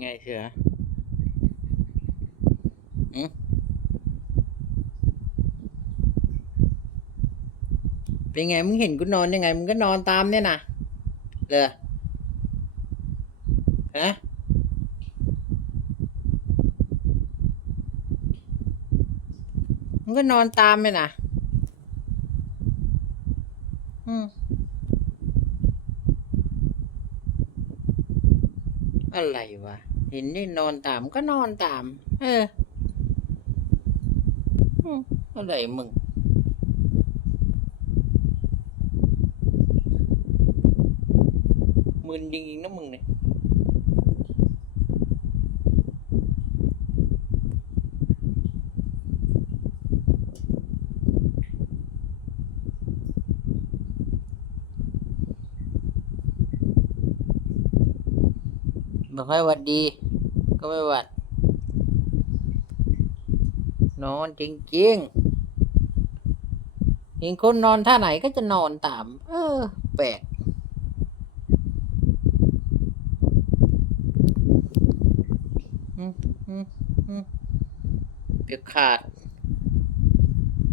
ไงเสืออืมเป็นไงมึงเห็นกูนอนยังไงมึงก็นอนตามเนี่ยนะเหรอฮะมึงก็นอนตามเลยนะอืม อะไรวะ เห็นนี่นอนตามก็นอนตาม เอออืมอะไรมึง มึนจริงๆนะมึงเนี่ย บอกให้หวัดดี ก็ไม่หวัด นอนจริงๆเห็นคนนอนท่าไหนก็จะนอนตาม เออ แปลกเดี๋ยวขาด